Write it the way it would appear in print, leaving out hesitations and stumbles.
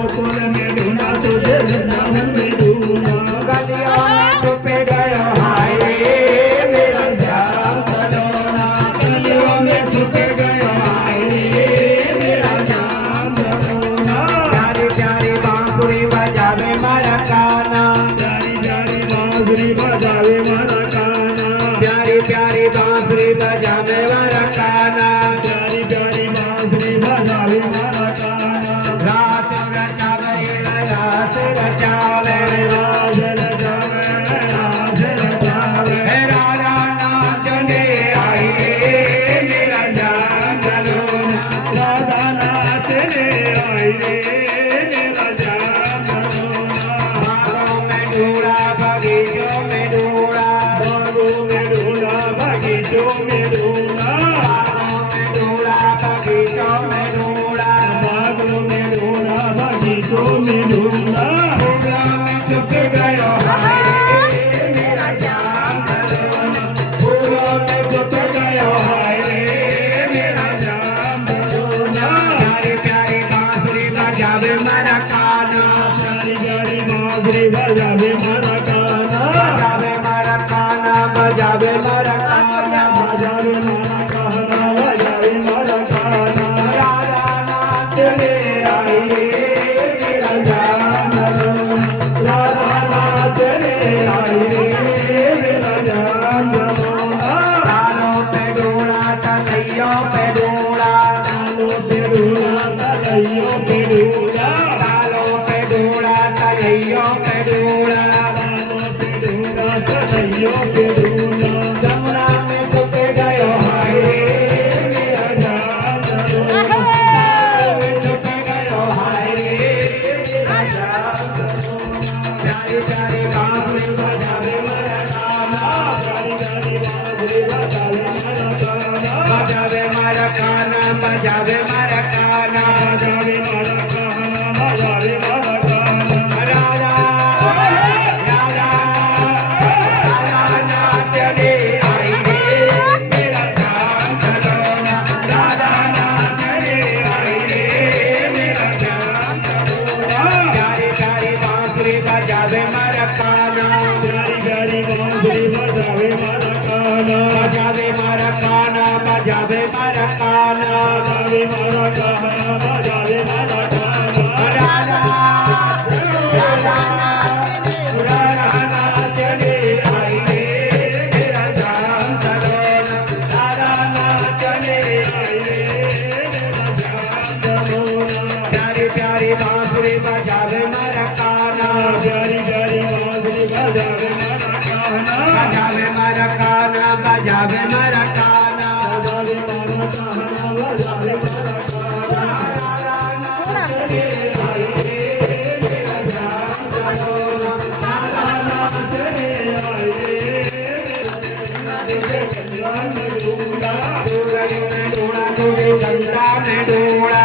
गोकुल में ढूंढा तुझे वृंदावन में ढूंढा गलियों में छुप गयो हाय मेरा श्याम सलोना गलियों में छुप गयो हाय मेरा श्याम सलोना प्यारी प्यारी बांसुरी बजावे मारा काना प्यारी प्यारी बांसुरी बजावे मारा काना प्यारी प्यारी बांसुरी बजावे मारा काना प्यारी प्यारी बांसुरी बजावे मारा काना रास रचावे रास रचावे राज रचावे राज रचावे हे राजा नाचने आई मेरा श्याम सलोना राधा नाचने आई रे मेरा श्याम सलोना बागों में ढूंढा बगीचों में ढूंढा बागों में ढूंढा बगीचों में ढूंढा बागों में ढूंढा बगीचों में ढूंढा बागों में ढूंढा बगीचों में ढूंढा फूलों में छुप गयो हाय मेरा श्याम सलोना फूलों में छुप गयो हाय मेरा श्याम सलोना प्यारी प्यारी बांसुरी बजावे मारा काना प्यारी प्यारी बांसुरी बजावे मारा काना बजावे मारा काना बजावे मारा काना बजावे मारा काना बजावे मारा काना राजा नाचने आई मेरा श्याम सलोना राधा नाचने आई रे मेरा श्याम सलोना तालों पे ढूंढा तलैयों पे ढूंढा तालों पे ढूंढा तलैयों पे ढूंढा तालों पे ढूंढा तलैयों पे ढूंढा तालों पे ढूंढा तलैयों पे ढूंढा जमुना में छुप गयो हाय मेरा श्याम सलोना में छुप गयो हाय मेरा श्याम सलोना प्यारी प्यारी बांसुरी बजावे मारा काना प्यारी प्यारी बांसुरी बजावे मारा काना बजावे मारा काना बजावे मारा काना बजावे मारा काना बजावे मारा काना राजा नाचने आई मेरा श्याम सलोना राजा नाचने आई मेरा श्याम सलोना प्यारी प्यारी बांसुरी बजावे मारा काना प्यारी प्यारी बांसुरी बजावे मारा काना बजावे मारा काना बजावे मारा काना बजावे मारा काना बजावे मारा काना राजा राजा नाचने आई मेरा श्याम सलोना राजा नाचने आई मेरा श्याम सलोना प्यारी प्यारी बांसुरी बजावे मारा काना प्यारी प्यारी बांसुरी बजावे मारा काना बजावे मारा काना बजावे मारा काना बजावे मारा काना बजावे मारा काना ढूंढा तुझे गंगा में ढूंढा